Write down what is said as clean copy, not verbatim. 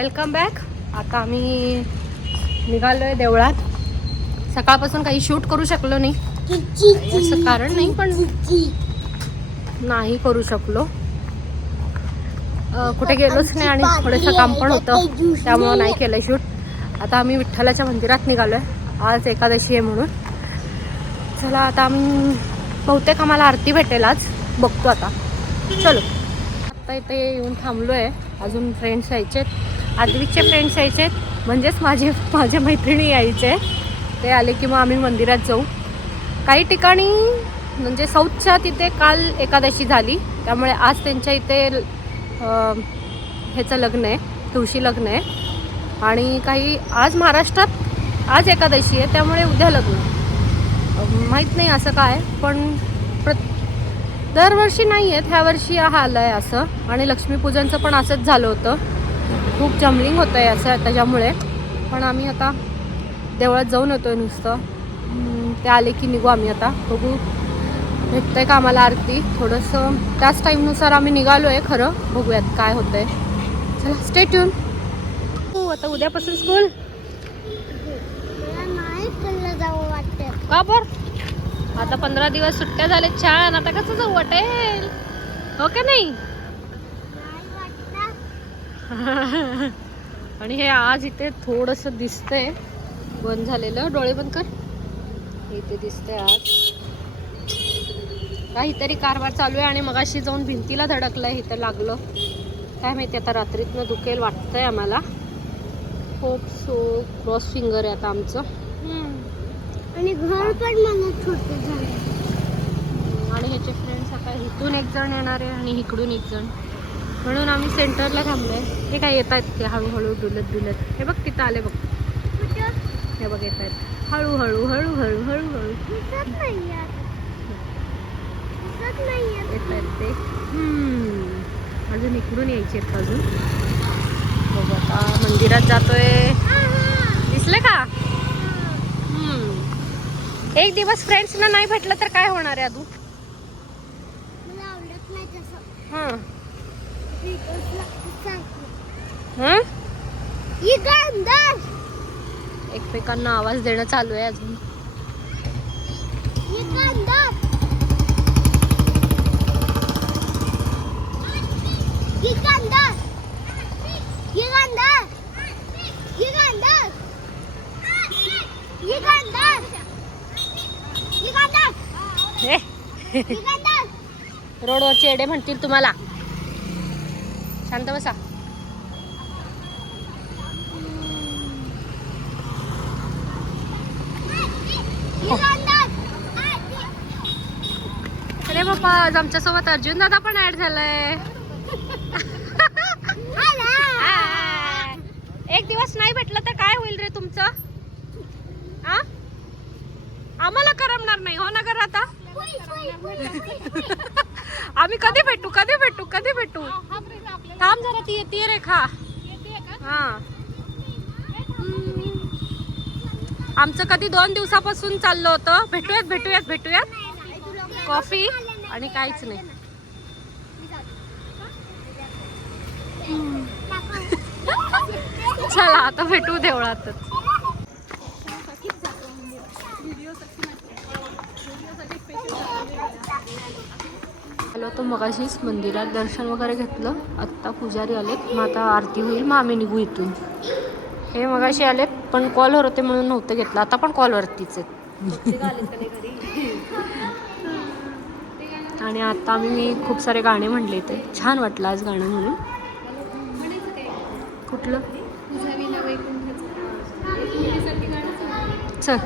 Welcome back. आता आम्ही निघालो आहे देवळात. सकाळपासून काही शूट करू शकलो नाही, असं कारण नाही, पण नाही करू शकलो. कुठे गेलोच नाही आणि थोडंसं काम पण होतं, त्यामुळं नाही केलं शूट. आता आम्ही विठ्ठलाच्या मंदिरात निघालो आहे. आज एकादशी आहे म्हणून. चला आता आम्ही बहुतेक आम्हाला आरती भेटेल आज, बघतो आता. चलो आता इथे येऊन थांबलो आहे. अजून फ्रेंड्स यायचे, आद्विकचे फ्रेंड्स यायचे, म्हणजेच माझ्या मैत्रिणी यायचे. ते आले की मग आम्ही मंदिरात जाऊ. काही ठिकाणी म्हणजे साऊथच्या तिथे काल एकादशी झाली, त्यामुळे आज त्यांच्या इथे ह्याचं लग्न आहे, तुळशी लग्न आहे. आणि काही आज महाराष्ट्रात आज एकादशी आहे, त्यामुळे उद्या लग्न. माहीत नाही असं काय, पण दरवर्षी नाही आहेत, ह्या वर्षी हा आलं आहे असं. आणि लक्ष्मीपूजनचं पण असंच झालं होतं, खूप जमलिंग होतं आहे असं त्याच्यामुळे. पण आम्ही आता देवळात जाऊन येतो आहे नुसतं. ते आले की निघू आम्ही. आता बघू भेटतं आहे का आम्हाला आरती. थोडंसं त्याच टाईमनुसार आम्ही निघालो आहे खरं. बघूयात काय होतं आहे. चला स्टे ट्यून. हो आता उद्यापासून स्कूल. का बरं? आता 15 दिवस सुट्ट्या झाल्या छान. आता कसं जाऊ वाटेल, हो का नाही? आणि हे आज इथे थोडंसं दिसतंय बंद झालेलं. डोळे बंद कर. इथे दिसतंय आज काहीतरी कारभार चालू आहे. आणि मगाशी जाऊन भिंतीला धडकलंय, इथं लागलं काय माहिती. आता रात्रीतनं दुखेल वाटतंय आम्हाला. Hope so. क्रॉस फिंगर आहे आता आमचं. आणि घर पण मला छोटे झाले. आणि ह्याचे फ्रेंड्स आता इथून एक जण येणार आहे आणि इकडून एक जण, म्हणून आम्ही सेंटरला थांबलोय. हे काय येत आहेत ते हळूहळू डुलत डुलत. हे बघ तिथं आले बघ. हे बघ येत आहेत हळूहळू हळूहळू हळूहळू येत आहेत ते. अजून इकडून यायचे आहेत अजून. बघू आता मंदिरात जातोय. दिसले का? एक दिवस फ्रेंड्सना नाही भेटलं तर काय होणार आहे अजून? एकमेकांना आवाज देणं चालू आहे अजून. रोडवरचे एडे म्हणतील तुम्हाला. शांत बसा. अरे बाप्पा, आज आमच्या सोबत अर्जुन दादा पण ऍड झालाय. एक दिवस नाही भेटलं तर काय होईल रे तुमचं? आम्हाला करमणार नाही, हो ना? कर आता. आम्ही कधी भेटू कधी भेटू कधी भेटू? थांब जरा, ती येते रेखा. हा, आमचं कधी 2 दिवसापासून चाललं होतं भेटूयात भेटूयात भेटूयात. कॉफी आणि काहीच नाही. चला आता भेटू देवळातच. आलो तो मगाशीच मंदिरात, दर्शन वगैरे घेतलं. आत्ता पुजारी आलेत, मग आता आरती होईल, मग आम्ही निघू इथून. हे मगाशी आलेत पण कॉलवर होते म्हणून नव्हतं घेतलं. आता पण कॉलवरतीच आहेत. आणि आता मी खूप सारे गाणे म्हणले इथे. छान वाटलं आज गाणं म्हणून. कुठलं? चल.